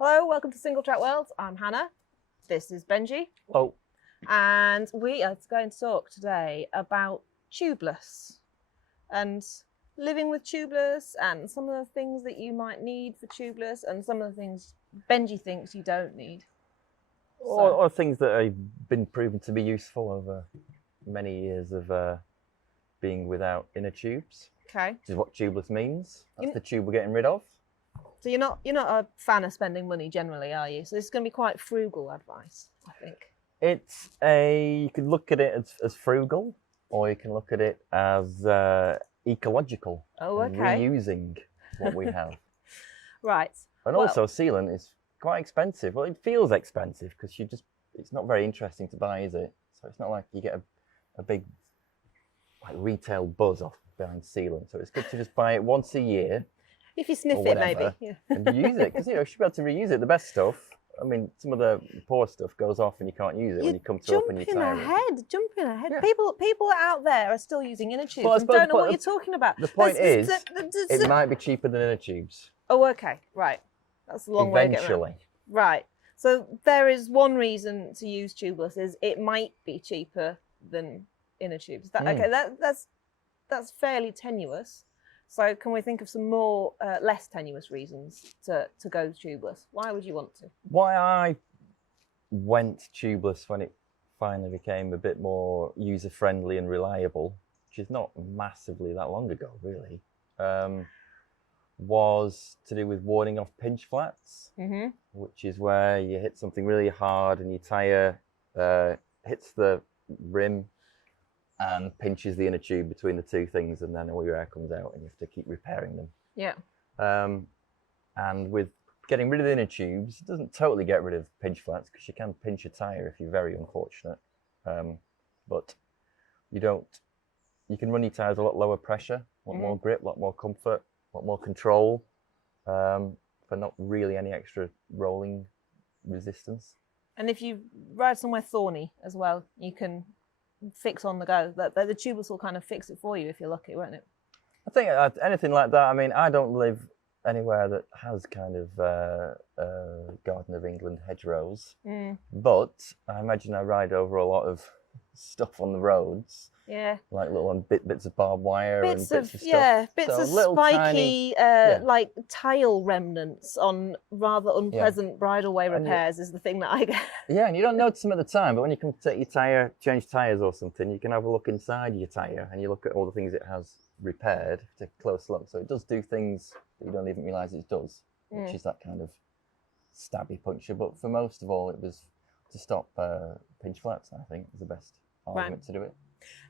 Hello, welcome to Singletrack World. I'm Hannah. This is Benji. Oh. And we are going to talk today about tubeless and living with tubeless and some of the things that you might need for tubeless and some of the things Benji thinks you don't need. Or things that have been proven to be useful over many years of being without inner tubes. Okay. Which is what tubeless means. That's the tube we're getting rid of. So you're not a fan of spending money generally, are you? So this is going to be quite frugal advice, I think. You could look at it as frugal, or you can look at it as ecological. Oh, okay. Reusing what we have. Right. And also sealant is quite expensive. Well, it feels expensive because it's not very interesting to buy, is it? So it's not like you get a big retail buzz off behind sealant. So it's good to just buy it once a year. If you sniff it, maybe. Yeah. And use it, because you should be able to reuse it. The best stuff, I mean, some of the poor stuff goes off and you can't use it when you come to open your Tyre. Jumping ahead. Yeah. People out there are still using inner tubes and don't don't know what you're talking about. The point is, it might be cheaper than inner tubes. Oh, okay, right. That's a long way to get around. Right. So there is one reason to use tubeless is it might be cheaper than inner tubes. Okay, that's fairly tenuous. So can we think of some more less tenuous reasons to go tubeless? Why would you want to? Why I went tubeless when it finally became a bit more user-friendly and reliable, which is not massively that long ago, really, was to do with warding off pinch flats, which is where you hit something really hard and your tyre hits the rim and pinches the inner tube between the two things, and then all your air comes out and you have to keep repairing them. Yeah. And with getting rid of the inner tubes, it doesn't totally get rid of pinch flats because you can pinch a tyre if you're very unfortunate. But you can run your tyres a lot lower pressure, a lot more grip, a lot more comfort, a lot more control, for not really any extra rolling resistance. And if you ride somewhere thorny as well, you can fix on the go. The tubeless will kind of fix it for you if you're lucky, won't it? I think anything like that. I mean, I don't live anywhere that has kind of Garden of England hedgerows, but I imagine I ride over a lot of stuff on the roads. Yeah. Like little bits of barbed wire and bits of stuff. Yeah, bits so of spiky, like tile remnants on rather unpleasant bridleway repairs is the thing that I get. Yeah, and you don't notice them at the time, but when you come to take your tyre, change tyres or something, you can have a look inside your tyre and you look at all the things it has repaired, take a close look. So it does do things that you don't even realise it does, which is that kind of stabby puncture. But for most of all, it was to stop pinch flats, I think, is the best argument to do it.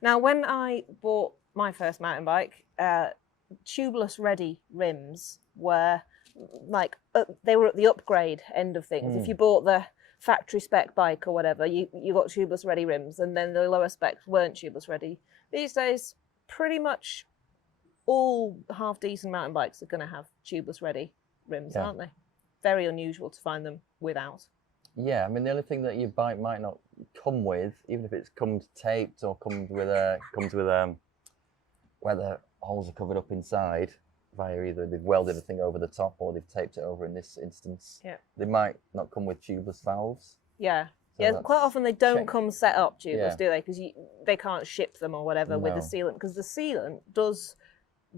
Now, when I bought my first mountain bike, tubeless ready rims were they were at the upgrade end of things. If you bought the factory spec bike or whatever, you got tubeless ready rims, and then the lower specs weren't tubeless ready. These days, pretty much all half decent mountain bikes are going to have tubeless ready rims, aren't they? Very unusual to find them without. Yeah, I mean, the only thing that your bike might not come with, even if it comes taped or comes with where the holes are covered up inside via either they've welded a thing over the top or they've taped it over in this instance. Yeah. They might not come with tubeless valves. Yeah. So quite often they don't come set up tubeless, do they? Because they can't ship them or whatever with the sealant, because the sealant does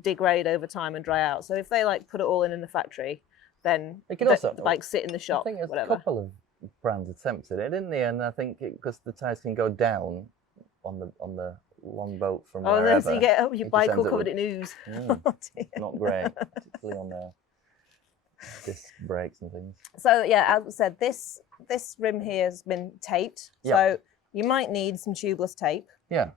degrade over time and dry out. So if they put it all in the factory, then it can also sit in the shop. I think there's whatever. A couple of brands attempted it, didn't they? And I think because the tyres can go down on the long boat from wherever. So you get your bike all covered in ooze. Not great, particularly on disc brakes and things. So yeah, as I said, this rim here has been taped. Yep. So you might need some tubeless tape. Yeah.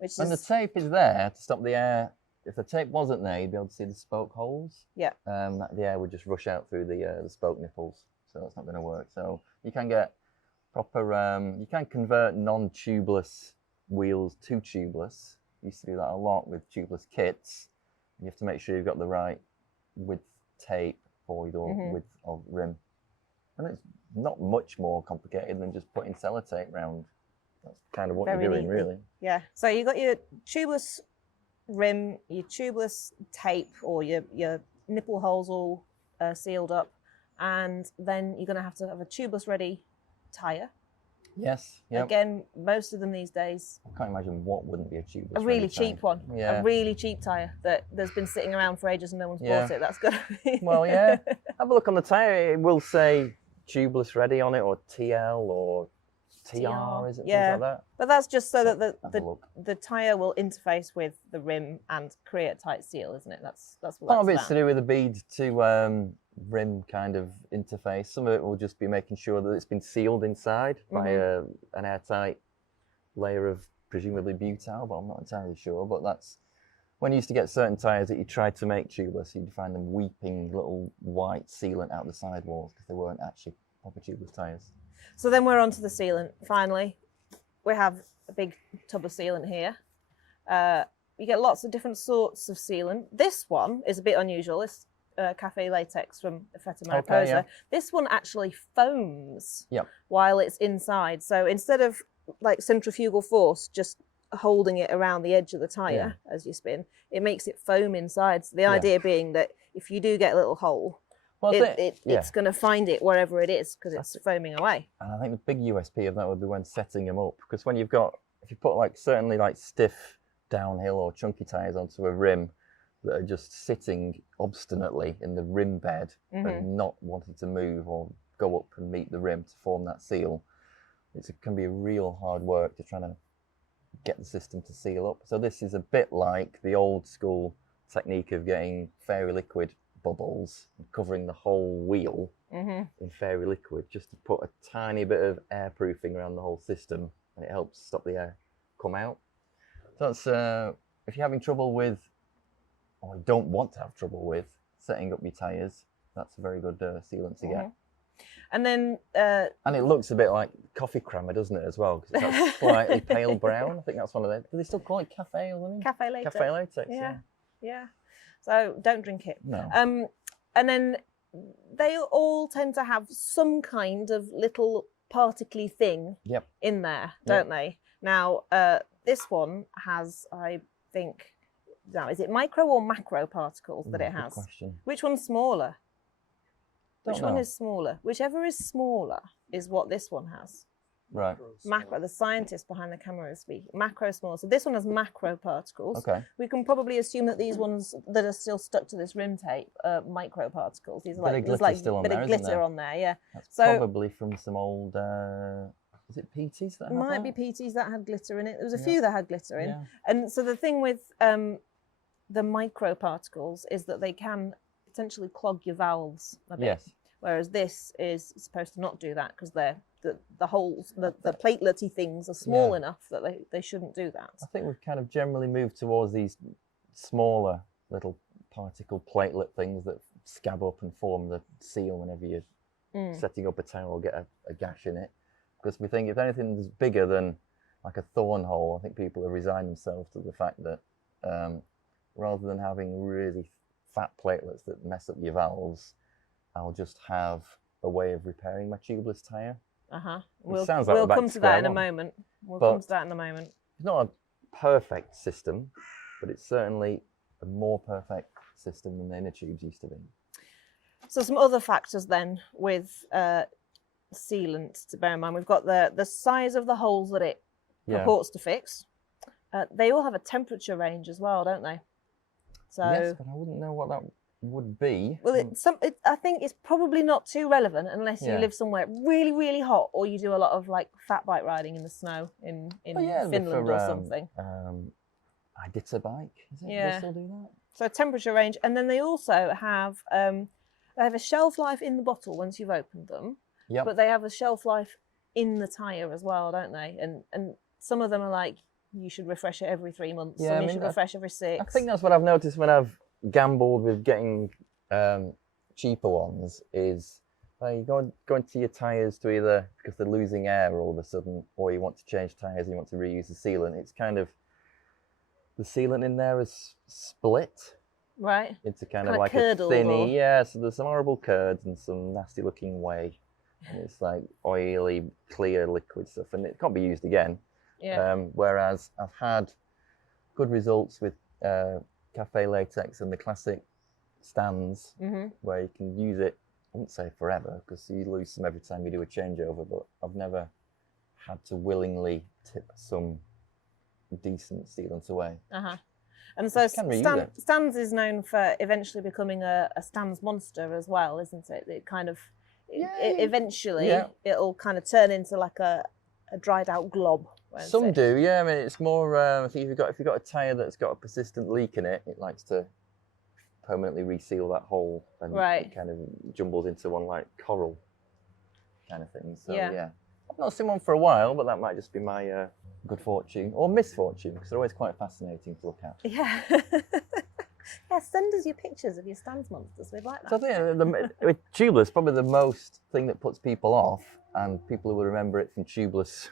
The tape is there to stop the air. If the tape wasn't there, you'd be able to see the spoke holes. Yeah. The air would just rush out through the spoke nipples. So that's not going to work. So you can get proper, you can convert non-tubeless wheels to tubeless. You used to do that a lot with tubeless kits. You have to make sure you've got the right width tape for your width of rim. And it's not much more complicated than just putting sellotape round. That's kind of what you're doing, really. Yeah. So you've got your tubeless rim, your tubeless tape, or your nipple holes all sealed up. and then you're going to have a tubeless ready tyre. Yes. Yep. Again, most of them these days. I can't imagine what wouldn't be a tubeless. A really cheap one. Yeah. A really cheap tyre that's been sitting around for ages and no one's bought it. That's good. Well, yeah. Have a look on the tyre. It will say tubeless ready on it, or TL, or TR, is it? Yeah. Things like that. But that's just so that the tyre will interface with the rim and create a tight seal, isn't it? That's what Part of that's it's to do with the bead to rim kind of interface. Some of it will just be making sure that it's been sealed inside by an airtight layer of presumably butyl, but I'm not entirely sure. But that's when you used to get certain tyres that you tried to make tubeless, you'd find them weeping little white sealant out the sidewalls because they weren't actually proper tubeless tyres. So then we're on to the sealant. Finally, we have a big tub of sealant here. You get lots of different sorts of sealant. This one is a bit unusual. It's cafe latex from Feta Mariposa. Okay, yeah. This one actually foams while it's inside. So instead of like centrifugal force just holding it around the edge of the tyre as you spin, it makes it foam inside. So the idea being that if you do get a little hole, it's going to find it wherever it is because it's foaming away. And I think the big USP of that would be when setting them up, because when if you put like certainly like stiff downhill or chunky tyres onto a rim that are just sitting obstinately in the rim bed and not wanting to move or go up and meet the rim to form that seal, it can be a real hard work to try to get the system to seal up. So this is a bit like the old school technique of getting fairy liquid bubbles and covering the whole wheel in fairy liquid, just to put a tiny bit of airproofing around the whole system, and it helps stop the air come out. So that's if you're having trouble with, or you don't want to have trouble with, setting up your tyres, that's a very good sealant to get. And then and it looks a bit like coffee crammer, doesn't it, as well? Because it's that slightly pale brown. I think that's one of them. Do they still call it cafe or something? Cafe latex. Cafe latex. Yeah. So don't drink it. No. And then they all tend to have some kind of little particly thing in there, don't they? Now, this one has, I think, now is it micro or macro particles that it has? Good question. Which one's smaller? Don't Which know. one is smaller? Whichever is smaller is what this one has. Right. Macro, the scientist behind the camera is speaking. Macro small. So this one has macro particles. Okay. We can probably assume that these ones that are still stuck to this rim tape are micro particles. These are like, there's like a bit of glitter on there, yeah. That's probably from some old, is it PTs that had might that? be PTs that had glitter in it. There was a few that had glitter in. Yeah. And so the thing with the micro particles is that they can potentially clog your valves a bit. Yes. Whereas this is supposed to not do that because they're the holes, the platelety things are small enough that they shouldn't do that. I think we've kind of generally moved towards these smaller little particle platelet things that scab up and form the seal whenever you're setting up a tyre or get a gash in it. Because we think if anything's bigger than like a thorn hole, I think people have resigned themselves to the fact that rather than having really fat platelets that mess up your valves, I'll just have a way of repairing my tubeless tyre. We'll come to that in a moment. It's not a perfect system, but it's certainly a more perfect system than the inner tubes used to be. So some other factors then with sealant to bear in mind. We've got the size of the holes that it purports to fix. They all have a temperature range as well, don't they? So yes, but I wouldn't know what that would be. Well, I think it's probably not too relevant unless you live somewhere really, really hot, or you do a lot of like fat bike riding in the snow in Finland or something. I did a bike. Is it? Yeah. They still do that? So temperature range, and then they also have a shelf life in the bottle once you've opened them. Yep. But they have a shelf life in the tyre as well, don't they? And some of them are like you should refresh it every 3 months. Some you should refresh every 6. I think that's what I've noticed when I've gambled with getting cheaper ones is you go into your tyres to either because they're losing air all of a sudden, or you want to change tyres and you want to reuse the sealant. It's kind of the sealant in there is split into kind of like a thinny. Yeah, so there's some horrible curds and some nasty looking whey, and it's like oily, clear liquid stuff, and it can't be used again. Yeah. Whereas I've had good results with cafe latex and the classic stands where you can use it wouldn't say forever, because you lose some every time you do a changeover, but I've never had to willingly tip some decent sealant away. And so Stans is known for eventually becoming a Stans monster as well, isn't it? It kind of, eventually, it'll kind of turn into like a dried out glob. Some do, yeah. I mean, it's more, I think if you've got a tyre that's got a persistent leak in it, it likes to permanently reseal that hole, and it kind of jumbles into one like coral kind of thing. So yeah. I've not seen one for a while, but that might just be my good fortune or misfortune, because they're always quite fascinating to look at. Yeah. Yeah, send us your pictures of your Stans monsters. We'd like that. So I think with Tubeless, probably the most thing that puts people off, and people who will remember it from Tubeless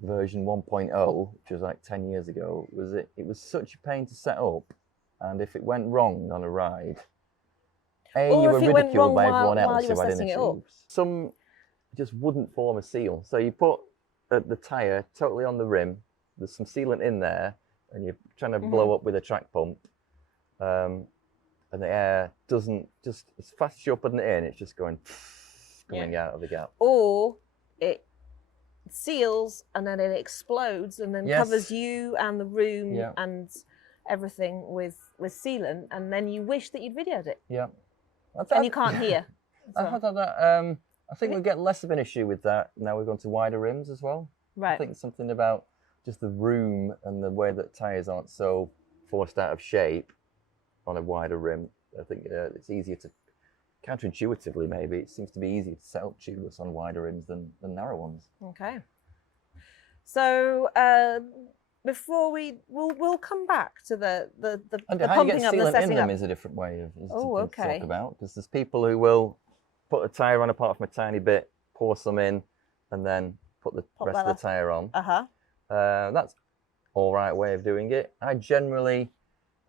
version 1.0, which was like 10 years ago, was it was such a pain to set up, and if it went wrong on a ride, you were ridiculed by everyone else who had inner tubes. Some just wouldn't form a seal. So you put the tyre totally on the rim, there's some sealant in there, and you're trying to blow up with a track pump, and the air doesn't, just as fast as you're putting it in, it's just going coming out of the gap. Or it seals and then it explodes and then covers you and the room and everything with sealant, and then you wish that you'd videoed it. Yeah. And you can't hear. I think we get less of an issue with that now we've gone to wider rims as well. Right. I think something about just the room and the way that tyres aren't so forced out of shape on a wider rim. I think it's easier to, counterintuitively maybe, it seems to be easier to set up tubeless on wider rims than narrow ones. Okay. So before we'll come back to the pumping up, the setting in them up. is a different way of to talk about, because there's people who will put a tyre on apart from a tiny bit, pour some in, and then put the rest of the tyre on. That's all right way of doing it. I generally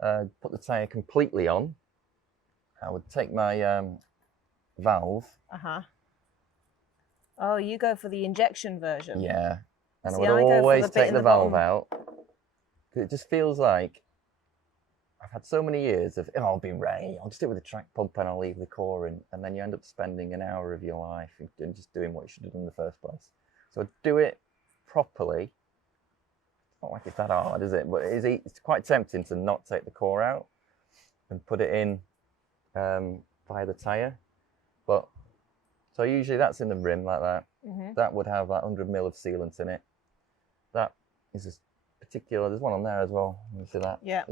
put the tyre completely on. I would take my valve. Oh, you go for the injection version. Yeah, and I would always take the valve out, because it just feels like I've had so many years of, I'll be ready, I'll just do it with a track pump and I'll leave the core in, and then you end up spending an hour of your life and just doing what you should have done in the first place. So do it properly. It's not like it's that hard, is it? But it's quite tempting to not take the core out and put it in via the tyre. But so usually that's in the rim like that. That would have that 100 ml of sealant in it. That is a particular, there's one on there as well. You see that? Yeah.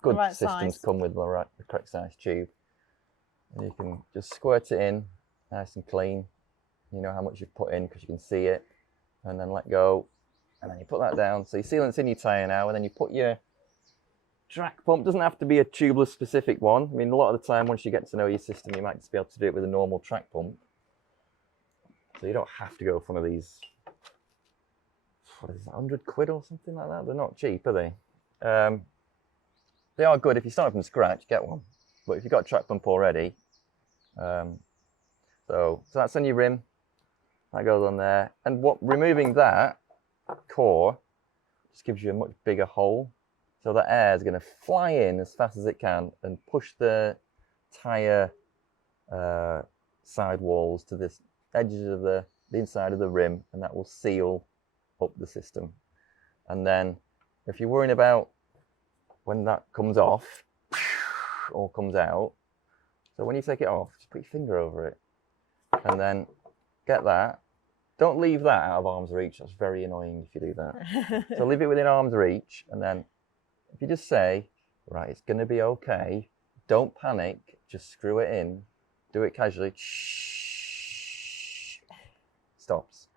Good systems come with the correct size tube. And you can just squirt it in, nice and clean. You know how much you've put in because you can see it. And then let go. And then you put that down. So your sealant's in your tyre now, and then you put your track pump. Doesn't have to be a tubeless specific one. I mean, a lot of the time, once you get to know your system, you might just be able to do it with a normal track pump. So you don't have to go for one of these, what is that, 100 quid or something like that? They're not cheap, are they? They are good. If you start from scratch, get one. But if you've got a track pump already, so that's on your rim. That goes on there. And removing that core just gives you a much bigger hole. So the air is going to fly in as fast as it can and push the tyre sidewalls to the edges of the inside of the rim, and that will seal up the system. And then if you're worrying about when that comes off or comes out, so when you take it off, just put your finger over it and then get that. Don't leave that out of arm's reach. That's very annoying if you do that. So leave it within arm's reach, and then if you just say, right, it's going to be okay, don't panic, just screw it in, do it casually, stops.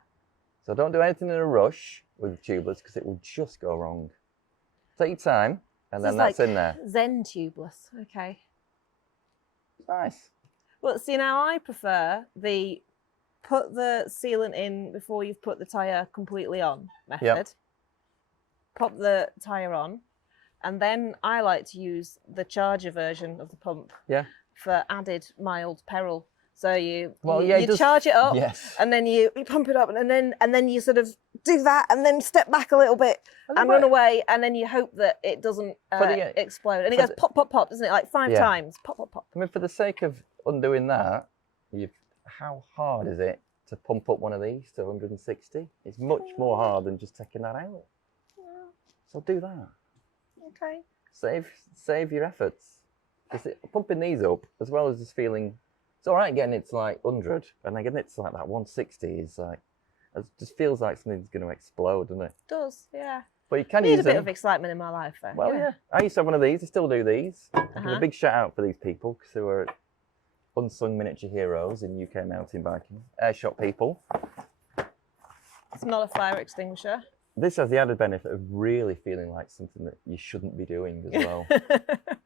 So don't do anything in a rush with the tubeless, because it will just go wrong. Take your time, and then that's in there. Zen tubeless, okay. Nice. Well, see, now I prefer the put the sealant in before you've put the tyre completely on method. Yep. Pop the tyre on, and then I like to use the charger version of the pump for added mild peril. So you charge it up, and then you pump it up, and then you sort of do that, and then step back a little bit and run away, and then you hope that it doesn't explode. And it goes pop, pop, pop, doesn't it? Like 5 times, pop, pop, pop. I mean, for the sake of undoing that, how hard is it to pump up one of these to 160? It's much more hard than just taking that out. Yeah. So do that. Okay. Save your efforts. Pumping these up, as well as just feeling, it's all right getting it to like 100, and then getting it to like that 160 is like, it just feels like something's going to explode, doesn't it? It does, yeah. But you can need use a bit them. of excitement in my life, though. Well, yeah. I used to have one of these. I still do these. Uh-huh. Give a big shout out for these people because they were unsung miniature heroes in UK mountain biking. Airshot people. It's not a fire extinguisher. This has the added benefit of really feeling like something that you shouldn't be doing as well.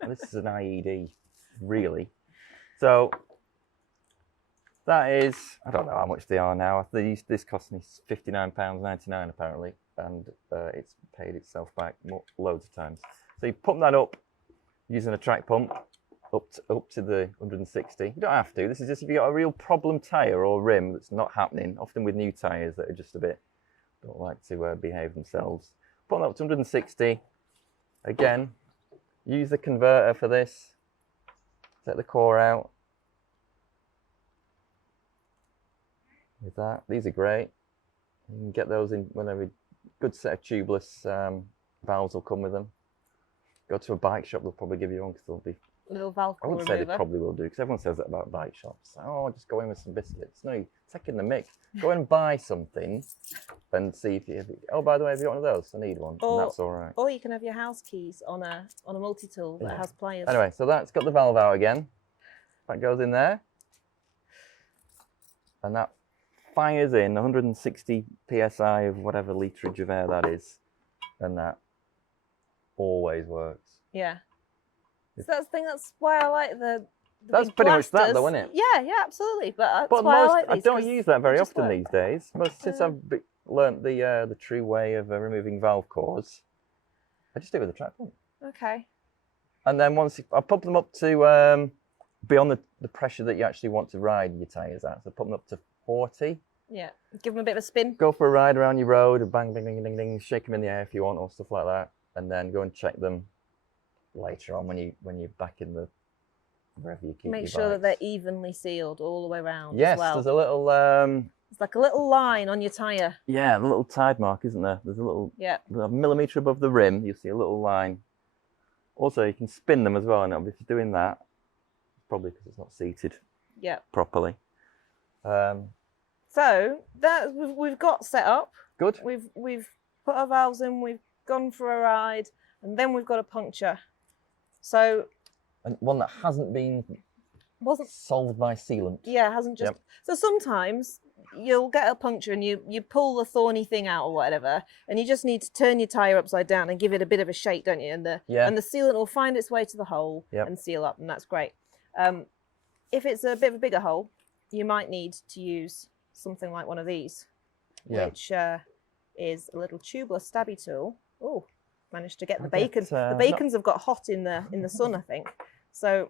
This is an IED, really. So that is, I don't know how much they are now. This cost me £59.99 apparently, and it's paid itself back loads of times. So you pump that up using a track pump up to the 160. You don't have to. This is just if you've got a real problem tyre or rim that's not happening, often with new tyres that are just a bit, don't like to behave themselves. Put them up to 160. Again, use the converter for this. Take the core out. With that, these are great. You can get those in whenever. Good set of tubeless valves will come with them. Go to a bike shop, they'll probably give you one because they'll be. Little valve I wouldn't say they probably will do because everyone says that about bike shops. Oh, just go in with some biscuits. No, you're taking the mick. Go and buy something and see if you. Oh, by the way, have you got one of those? I need one. And that's all right. Or you can have your house keys on a multi-tool that has pliers. Anyway, so that's got the valve out again. That goes in there, and that fires in 160 psi of whatever literage of air that is, and that always works. Yeah. So that's the thing. That's why I like the that's big pretty blasters. much that, though, isn't it? Yeah, absolutely. But that's why I like these. I don't use that very often work. these days. Since I've learnt the true way of removing valve cores, I just do it with a track pump. Okay. And then once I pump them up to beyond the pressure that you actually want to ride your tyres at, so pump them up to 40. Yeah. Give them a bit of a spin. Go for a ride around your road, and bang, bang, ding, ding, ding, shake them in the air if you want, or stuff like that, and then go and check them later on when you're back in the wherever you keep. Make sure that they're evenly sealed all the way around. Yes, as well. There's a little. It's like a little line on your tyre. Yeah, a little tide mark, isn't there? There's a little. Yeah. A millimetre above the rim, you see a little line. Also, you can spin them as well. And if you're doing that, it's probably because it's not seated. Yeah. Properly. So that we've got set up. Good. We've put our valves in. We've gone for a ride, and then we've got a puncture. So. And one that hasn't been solved by sealant. Yeah, hasn't just. Yep. So sometimes you'll get a puncture and you pull the thorny thing out or whatever, and you just need to turn your tyre upside down and give it a bit of a shake, don't you? And the sealant will find its way to the hole and seal up, and that's great. If it's a bit of a bigger hole, you might need to use something like one of these, which is a little tubeless stabby tool. Oh, managed to get the bacon. The bacons have got hot in the sun, I think. So,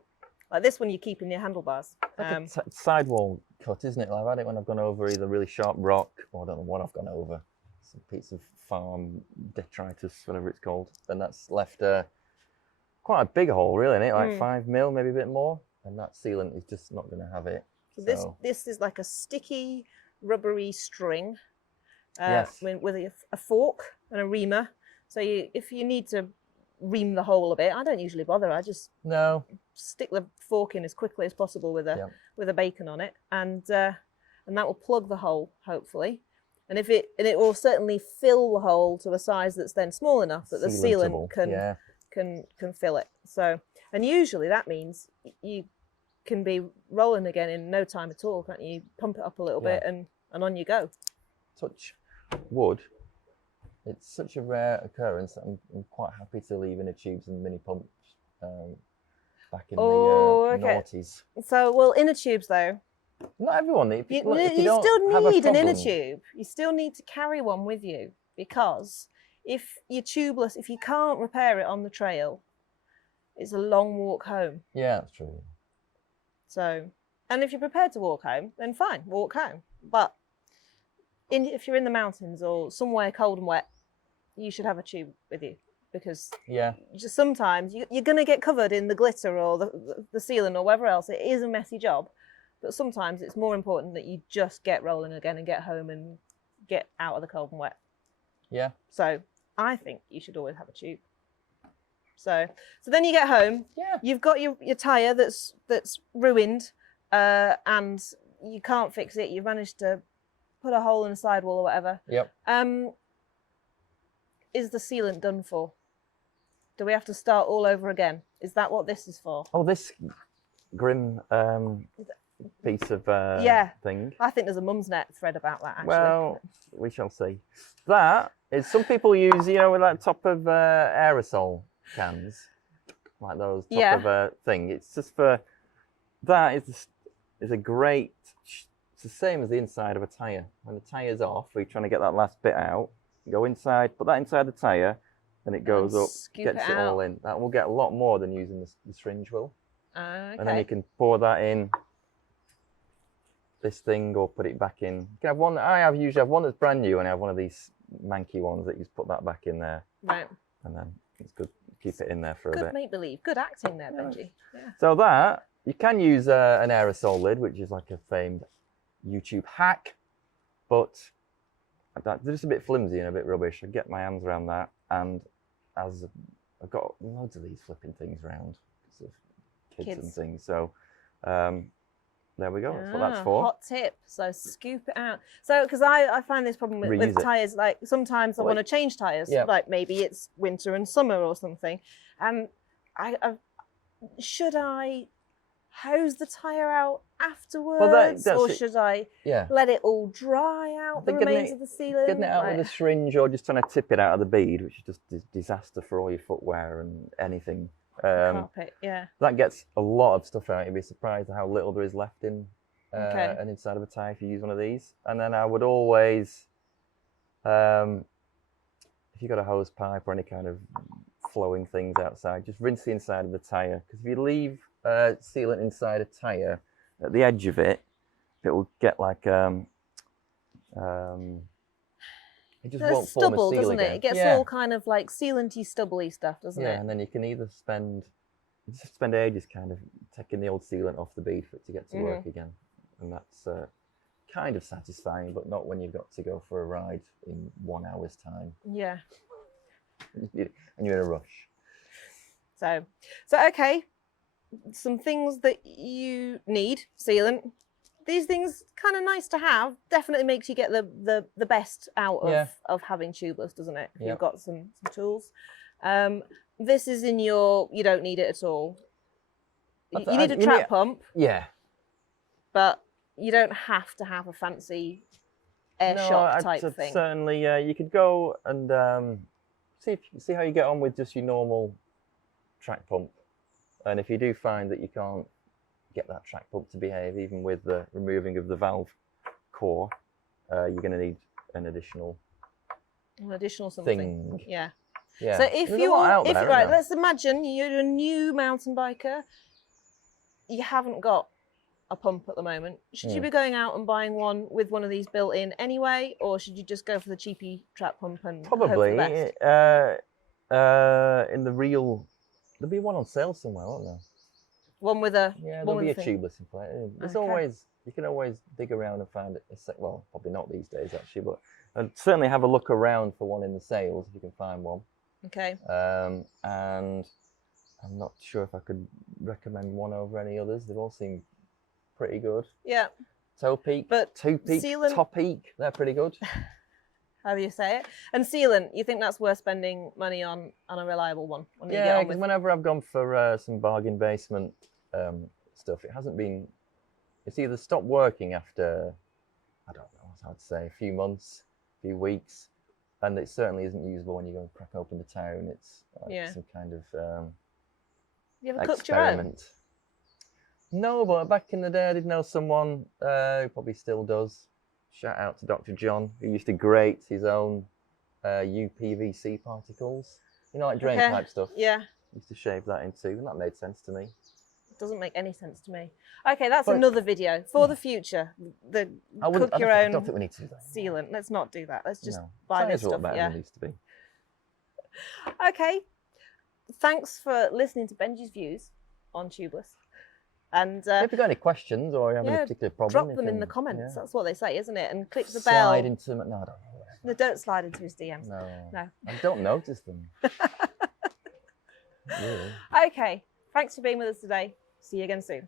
like this one, you keep in your handlebars. Like a sidewall cut, isn't it? Like I've had it when I've gone over either really sharp rock, or I don't know what I've gone over. Some piece of farm detritus, whatever it's called, and that's left quite a big hole, really, isn't it? Like 5 mil, maybe a bit more. And that sealant is just not going to have it. So this is like a sticky, rubbery string with a fork and a reamer. So if you need to ream the hole a bit, I don't usually bother. I just stick the fork in as quickly as possible with a bacon on it, and that will plug the hole hopefully. And it will certainly fill the hole to a size that's then small enough that the sealant can fill it. So, and usually that means you can be rolling again in no time at all, can't you? Pump it up a little bit and on you go. Touch wood. It's such a rare occurrence that I'm quite happy to leave inner tubes and mini pumps back in the noughties. So, well, inner tubes though. Not everyone. You still need an inner tube. You still need to carry one with you, because if you're tubeless, if you can't repair it on the trail, it's a long walk home. Yeah, that's true. So, and if you're prepared to walk home, then fine, walk home. But if you're in the mountains or somewhere cold and wet, you should have a tube with you, because just sometimes you're going to get covered in the glitter or the sealant or whatever else. It is a messy job, But sometimes it's more important that you just get rolling again and get home and get out of the cold and wet. Yeah. So I think you should always have a tube. So then you get home. Yeah. You've got your tyre that's ruined, and you can't fix it. You've managed to put a hole in the sidewall or whatever. Yep. Is the sealant done for? Do we have to start all over again? Is that what this is for? Oh, this grim piece of thing. I think there's a mum's net thread about that, actually. Well, we shall see. That is, some people use, you know, with that top of aerosol cans, like those top of thing. It's just for, that is a great, it's the same as the inside of a tyre. When the tyre's off, we're trying to get that last bit out, go inside, put that inside the tyre, and it goes up, gets it all in. That will get a lot more than using the syringe will. Okay. And then you can pour that in this thing or put it back in. You can have one, I usually have one that's brand new, and I have one of these manky ones that you just put that back in there. Right. And then it's good, keep it in there for a bit. Good make-believe, good acting there, Benji. Yeah. So that, you can use an aerosol lid, which is like a famed YouTube hack, but they're just a bit flimsy and a bit rubbish. I get my hands around that, and as I've got loads of these flipping things around because of kids and things. So there we go. That's what that's for. Hot tip. So scoop it out. So because I find this problem with tyres, like sometimes I want to change tyres. Yeah. Like maybe it's winter and summer or something, and should I hose the tyre out afterwards, or should I let it all dry out, the remains of the sealant? Getting it out with a syringe, or just trying to tip it out of the bead, which is just a disaster for all your footwear and anything. Carpet, that gets a lot of stuff out. You'd be surprised at how little there is left in an inside of a tyre if you use one of these. And then I would always, if you've got a hose pipe or any kind of flowing things outside, just rinse the inside of the tyre, because if you leave sealant inside a tyre, at the edge of it, it will get like it just won't form a seal doesn't again. It gets all kind of like sealanty, stubbly stuff, doesn't it? Yeah, and then you can either spend ages kind of taking the old sealant off the bead for it to get to work again, and that's kind of satisfying, but not when you've got to go for a ride in 1 hour's time. Yeah. And you're in a rush. So okay, some things that you need: sealant. These things kind of nice to have. Definitely makes you get the best out of having tubeless, doesn't it? If you've got some tools. This is in your, you don't need it at all. You need a trap pump. Yeah. But you don't have to have a fancy Airshot type thing. Certainly, you could go and see how you get on with just your normal track pump. And if you do find that you can't get that track pump to behave, even with the removing of the valve core, you're going to need an additional something. Thing. Yeah. Yeah. So let's imagine you're a new mountain biker. You haven't got a pump at the moment. Should you be going out and buying one with one of these built in anyway, or should you just go for the cheapy track pump and probably hope for the best? In the real, there'll be one on sale somewhere, won't there? One with a there'll be a tubeless in play. There's always, you can always dig around and find it. Well, probably not these days actually, but I'd certainly have a look around for one in the sales if you can find one. Okay. And I'm not sure if I could recommend one over any others. They've all seemed pretty good. Yeah. Toe peak, sealant, top peak, they're pretty good. How do you say it? And sealant, you think that's worth spending money on a reliable one? Yeah, because whenever I've gone for some bargain basement stuff, it hasn't been, it's either stopped working after, I don't know, I'd say a few months, a few weeks, and it certainly isn't usable when you go and crack open the tyre and it's like some kind of you ever cooked your own? No, but back in the day I did know someone who probably still does. Shout out to Dr. John, who used to grate his own UPVC particles. You know, like drain pipe stuff. Yeah. Used to shave that in too, and that made sense to me. It doesn't make any sense to me. Okay, that's another video for the future. I don't think we need to do that. Sealant. Let's not do that. Let's just buy this stuff. Better than it used to be. Okay. Thanks for listening to Benji's views on tubeless. And if you've got any questions or you have any particular problem, drop them in the comments. Yeah. That's what they say, isn't it? And click the bell. Slide into no, I don't know. No, don't slide into his DMs. No. I don't notice them. Really. Okay. Thanks for being with us today. See you again soon.